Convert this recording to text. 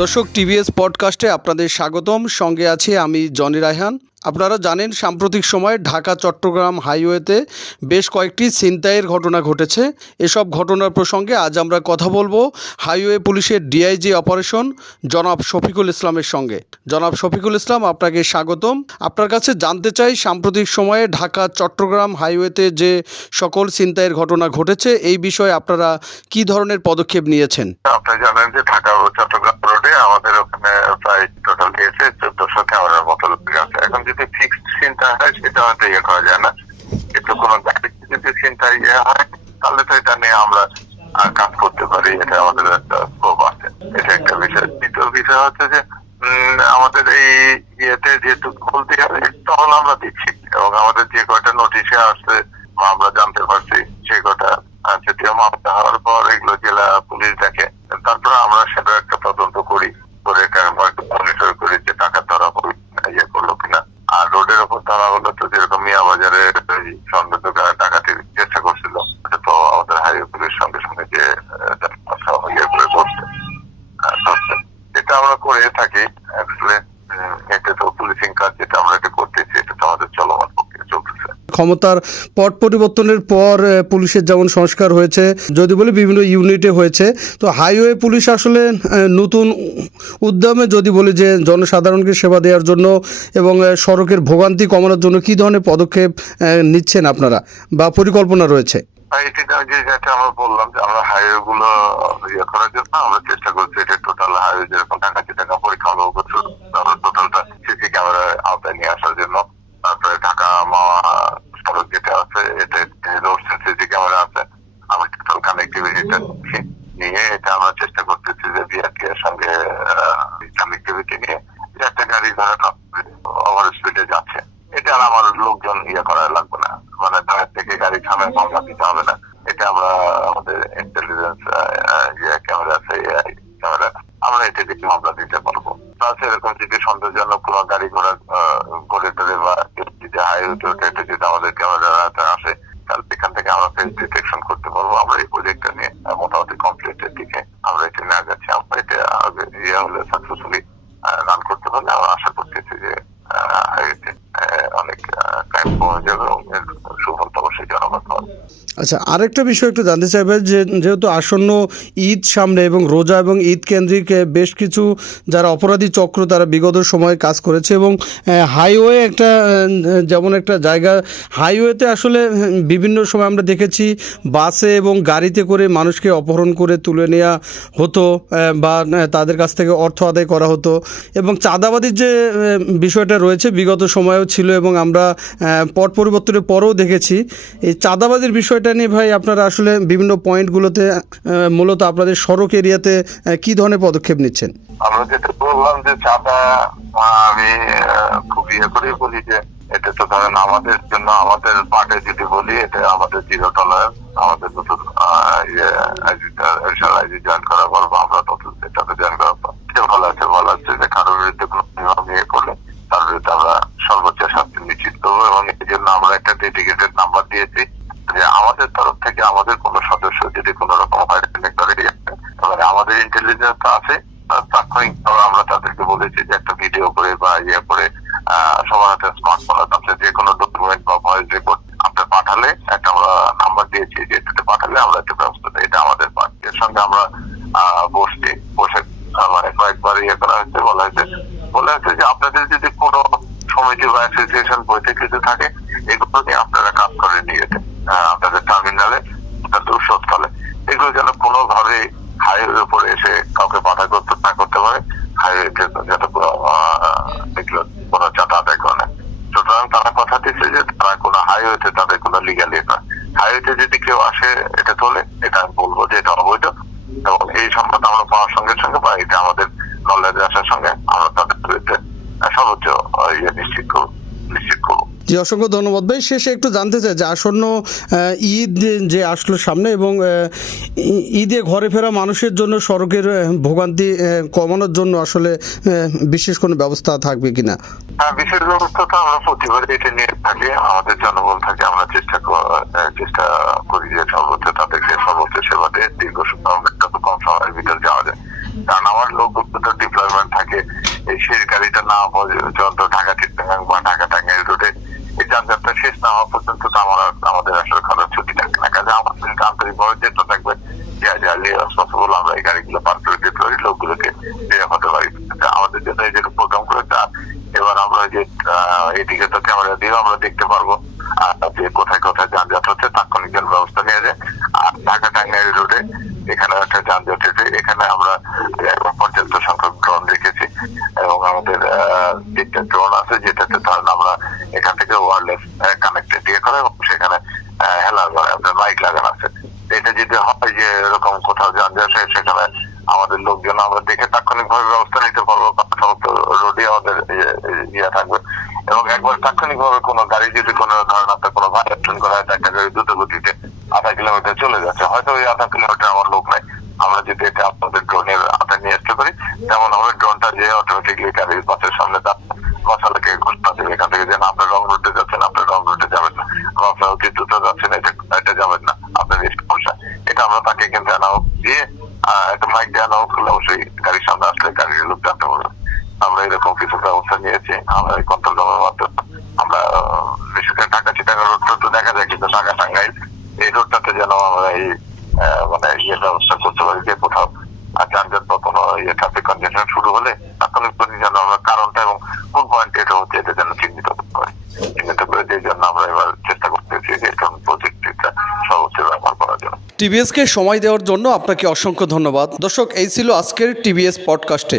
দর্শক টিভিএস পডকাস্টে আপনাদের স্বাগতম। সঙ্গে আছি আমি জনি রায়হান। আপনারা জানেন সাম্প্রতিক সময়ে ঢাকা চট্টগ্রাম হাইওয়েতে বেশ কয়েকটি ছিনতাইয়ের ঘটনা ঘটেছে। এসব ঘটনার প্রসঙ্গে আজ আমরা কথা বলবো হাইওয়ে পুলিশের ডিআইজি অপারেশন জনাব শফিকুল ইসলামের সঙ্গে। জনাব শফিকুল ইসলাম, আপনাকে স্বাগতম। আপনার কাছে জানতে চাই সাম্প্রতিক সময়ে ঢাকা চট্টগ্রাম হাইওয়েতে যে সকল ছিনতাইয়ের ঘটনা ঘটেছে এই বিষয়ে আপনারা কি ধরনের পদক্ষেপ নিয়েছেন? আপনি জানেন যে ঢাকা ও চট্টগ্রাম রোডে আমাদের ওখানে প্রায় টোটাল দিয়েছে 1400 ক্যামেরার মতো আছে। এখন যদি ফিক্সড চিন্তা হয় সেটা হয়তো ইয়ে করা যায় না, কিন্তু কোনো গাড়ি যদি চিন্তা ইয়ে হয় তাহলে তো এটা নিয়ে আমরা কাজ করতে পারি। এটা আমাদের একটা স্কোপ আছে, এটা একটা বিষয়। দ্বিতীয় বিষয় হচ্ছে যে আমাদের এই ইয়েতে যেহেতু খুলতে হবে তখন আমরা দিচ্ছি, এবং আমাদের যে কয়টা নোটিশে আসছে বা আমরা জানতে পারছি সে কটা যদিও মামলা হওয়ার পর এগুলো জেলা পুলিশ দেখে, তারপরে আমরা সেটা একটা তদন্ত করি, করে মনিটর করি যে টাকা ধরা ইয়ে করলো কিনা। আর রোডের ওপর ধরা হলো তো যেরকম মিয়া বাজারে সন্দেহ ডাকাতির চেষ্টা করছিল, এটা তো আমাদের হাইওয়ে পুলিশ সঙ্গে সঙ্গে যে ইয়ে করে করছে, এটা আমরা করে থাকি। আসলে এটা তো পুলিশিং কাজ, যেটা আমরা এটা করতেছি এটা তো আমাদের চলমান প্রক্রিয়া চলতেছে। ক্ষমতার পট পরিবর্তনের পর পুলিশের যেমন সংস্কার হয়েছে, যদি বলি বিভিন্ন ইউনিটে হয়েছে, তো হাইওয়ে পুলিশ আসলে নতুন উদ্যমে যদি বলি যে জনসাধারণকে সেবা দেওয়ার জন্য এবং সড়কের ভোগান্তি কমানোর জন্য কি ধরনের পদক্ষেপ নিচ্ছেন আপনারা বা পরিকল্পনা রয়েছে? যেটা আমরা বললাম যে আমরা হাইওয়ে গুলো ইয়ে করার জন্য আমরা চেষ্টা করছি। এটা টোটাল হাইওয়ে যেরকম ঢাকা চিটাগাং পরীক্ষা করছি, টোটালটা সিসি ক্যামেরার আওতায় নিয়ে আসার জন্য। তারপরে ঢাকা মাওয়া সড়ক যেটা আছে এটা রোড সিসি ক্যামেরা আছে, আমরা টোটাল কানেক্টিভিটিটা নিয়ে এটা আমরা চেষ্টা করতেছি যে বিআরটি এর সঙ্গে কানেক্টিভিটি নিয়ে একটা গাড়ি ধরা ওভার স্পিডে যাচ্ছে, এটা আর আমার লোকজন ইয়ে করা লাগবে না, মানে ঢাকা থেকে গাড়ি থামায় মামলা দিতে হবে না। এটা আমরা আমাদের ইন্টেলিজেন্স ক্যামেরা আছে, ক্যামেরা আমরা এটা দেখে মামলা দিতে পারবো। প্লাস এরকম যদি সন্দেহজনক কোনো গাড়ি ঘোড়া ঘুরে টরে বা হাইওয়ে এটা যদি আমাদের ক্যামেরা আসে তাহলে এখান থেকে আমরা ফেস ডিটেকশন করতে পারবো। আমরা এই প্রজেক্টটা নিয়ে মোটামুটি কমপ্লিটের দিকে আমরা এটা নিয়ে আগাচ্ছি। আমরা এটা ইয়ে হলে সাকসেসফুলি রান করতে পারলে আমরা আশা করতেছি যে অনেক ক্রাইম কমে যাবে এবং সুফল তো অবশ্যই জনগণ পাবে। আচ্ছা, আরেকটা বিষয় একটু জানতে চাইবে যে যেহেতু আসন্ন ঈদ সামনে এবং রোজা এবং ঈদ কেন্দ্রিক বেশ কিছু যারা অপরাধী চক্র তারা বিগত সময়ে কাজ করেছে এবং হাইওয়ে একটা যেমন একটা জায়গা, হাইওয়েতে আসলে বিভিন্ন সময় আমরা দেখেছি বাসে এবং গাড়িতে করে মানুষকে অপহরণ করে তুলে নেওয়া হতো বা তাদের কাছ থেকে অর্থ আদায় করা হতো, এবং চাঁদাবাদির যে বিষয়টা রয়েছে বিগত সময়েও ছিল এবং আমরা পট পরিবর্তনের পরেও দেখেছি। এই চাঁদাবাজির বিষয়টা নিয়ে ভাই আপনারা আসলে বিভিন্ন পয়েন্টগুলোতে মূলত আপনাদের সড়ক এরিয়াতে কি ধরনের পদক্ষেপ নিচ্ছেন? আমরা যেটা বললাম যে চাঁদা, আমি খুব ইয়ে করে বলি যে এটা তো ধরেন আমাদের জন্য, আমাদের পার্টে যদি বলি এটা আমাদের $0 আমাদের নতুন জয়েন করার পর আমরা নতুন সেটাতে জয়েন করার পর বলা হচ্ছে যে কারোর বিরুদ্ধে কোনো নিয়ম ইয়ে করলে তার বিরুদ্ধে আমরা সর্বোচ্চ শাস্তি নিশ্চিত করবো, এবং এই জন্য আমরা একটা ডেডিকেটেড নাম্বার দিয়েছি যে আমাদের তরফ থেকে আমাদের কোনো সদস্য যদি কোনো রকম হয়রানি করে, এবারে আমাদের ইন্টেলিজেন্স আছে, তাৎক্ষণিক আমরা তাদেরকে বলেছি যে একটা ভিডিও করে বা ইয়ে করে সবার হাতে স্মার্টফোন আছে, যে কোনো ডকুমেন্ট বা ভয়েস রেকর্ড আপনার পাঠালে একটা আমরা নাম্বার দিয়েছি যে এটাতে পাঠালে আমরা একটা ব্যবস্থা নেই। এটা আমাদের পার্টির সঙ্গে আমরা বসে মানে কয়েকবার ইয়ে করা হয়েছে, বলা হয়েছে যে আপনাদের যদি কোনো সমিতি বা অ্যাসোসিয়েশন বইতে কিছু থাকে এগুলো নিয়ে আপনারা কাজ করে নিয়ে যেতেন আপনাদের টার্মিনালে, দুঃস্থলে, এগুলো যেন কোনোভাবে হাইওয়ের উপরে এসে কাউকে বাধা না করতে পারে, হাইওয়েতে যাতে এগুলো কোনো চাঁদা আদায় করে না। সুতরাং তারা কথা দিচ্ছে যে তারা কোনো হাইওয়েতে তাদের কোনো লিগাল ইয়ে নয়, হাইওয়েতে যদি কেউ আসে এটা তোলে, এটা আমি বলবো যে এটা অবৈধ, এবং এই সংবাদ আমরা পাওয়ার সঙ্গে সঙ্গে বা এটা আমাদের নলেজে আসার সঙ্গে আমরা তাদের বিরুদ্ধে সর্বোচ্চ ইয়ে নিশ্চিত করবো। জি, অসংখ্য ধন্যবাদ ভাই। শেষে একটু জানতে চাই যে আসন্ন ঈদ যে আসলো সামনে এবং ঈদে ঘরে ফেরা মানুষের জন্য সড়কের ভোগান্তি কমানোর জন্য আসলে বিশেষ কোনো ব্যবস্থা থাকবে কিনা? হ্যাঁ, বিশেষ ব্যবস্থা তো আমরা প্রতিবারই এটা নিয়ে থাকি, আমাদের জনগণ থাকে, আমরা চেষ্টা করি যে সর্বোচ্চ তাদেরকে সর্বোচ্চ সেবা দিয়ে দীর্ঘ কম সময়ের ভিতরে যাওয়া যায়। কারণ আমার লোক না হওয়া পর্যন্ত ঢাকা চিটাগাং বা ঢাকা টাঙ্গাইল রোডে এই যানজটটা শেষ না হওয়া পর্যন্ত তো আমাদের আসলে কারো ছুটি থাকবে না। কাজে আমাদের আন্তরিকভাবে চেষ্টা থাকবে যে পসিবল আমরা এই গাড়িগুলো পার করে দিতে পারি, লোকগুলোকে নিরাপদে বাড়ি। আমাদের জন্য এই যে প্রোগ্রাম করে এবার আমরা যে এদিকে তো ক্যামেরা দিয়ে আমরা দেখতে পারবো যে কোথায় কোথায় যানজট হচ্ছে, তাৎক্ষণিক ব্যবস্থা নিয়ে যায়। আর ঢাকা টাঙ্গাইল রোডে এখানে একটা যানজট হয়েছে, এখানে আমরা পর্যাপ্ত সংখ্যক ড্রোন রেখেছি এবং আমাদের তিনটা ড্রোন আছে যেটাতে ধরেন আমরা এখান থেকে ওয়্যারলেস কানেক্টেড দিয়ে করে এবং সেখানে হেলার আপনার লাইট লাগানো আছে। এটা যদি হয় যে এরকম কোথাও যানজট হয় সেখানে আমাদের লোকজন আমরা দেখে তাৎক্ষণিকভাবে ব্যবস্থা নিতে পারবো, সমস্ত রোডে আমাদের ইয়ে থাকবে। এবং একবার তাৎক্ষণিকভাবে কোনো গাড়ি যদি কোনো ধরেন আপনার কোনো ভাইলেশন করা হয়, একটা গাড়ি দ্রুত গতিতে 0.5 কিলোমিটার চলে যাচ্ছে, হয়তো ওই 0.5 কিলোমিটার আমার লোক নাই, আমরা যদি এটা আপনাদের ড্রোনের হাতে নিয়ে আসতে পারি তেমন হবে ড্রোনটা যে অটোমেটিকলি গাড়ির বাসের সামনে বাসাটাকে ঘোষণা দেবে এখান থেকে, যেন আপনার রং রুটে যাচ্ছেন, আপনার রং রুটে যাবেন না, আপনার অতি দ্রুত যাচ্ছেন এটা যাবেন না, আপনার এই সমস্যা। এটা আমরা তাকে কিন্তু অ্যানাউন্স দিয়ে একটা মাইক দিয়ে অ্যানাউন্স করলে অবশ্যই গাড়ির সামনে আসলে গাড়ির লোক জানতে পারবে। আমরা এরকম কিছু ব্যবস্থা নিয়েছি আমরা এই কন্ট্রোল রুমের মাধ্যমে। আমরা বিশেষ করে ঢাকা চিটাগাং রোডটা তো দেখা যায়, কিন্তু ঢাকা টাঙ্গাইল এই রোডটাতে যেন আমরা এই মানে ব্যবস্থা করতে পারি যে কোথাও যানজট বা কোনো ট্রাফিক কনজেশন শুরু হলে তাৎক্ষণিক যেন আমরা কারণটা এবং কোন পয়েন্টে এটা হচ্ছে এটা যেন চিহ্নিত করতে পারি। চিহ্নিত করে যে জন্য আমরা এবার চেষ্টা করতেছি যে প্রযুক্তিটা সর্বোচ্চ ব্যবহার করার জন্য। টিভিএসকে সময় দেওয়ার জন্য আপনাকে অসংখ্য ধন্যবাদ। দর্শক, এই ছিল আজকের টিভিএস পডকাস্টে।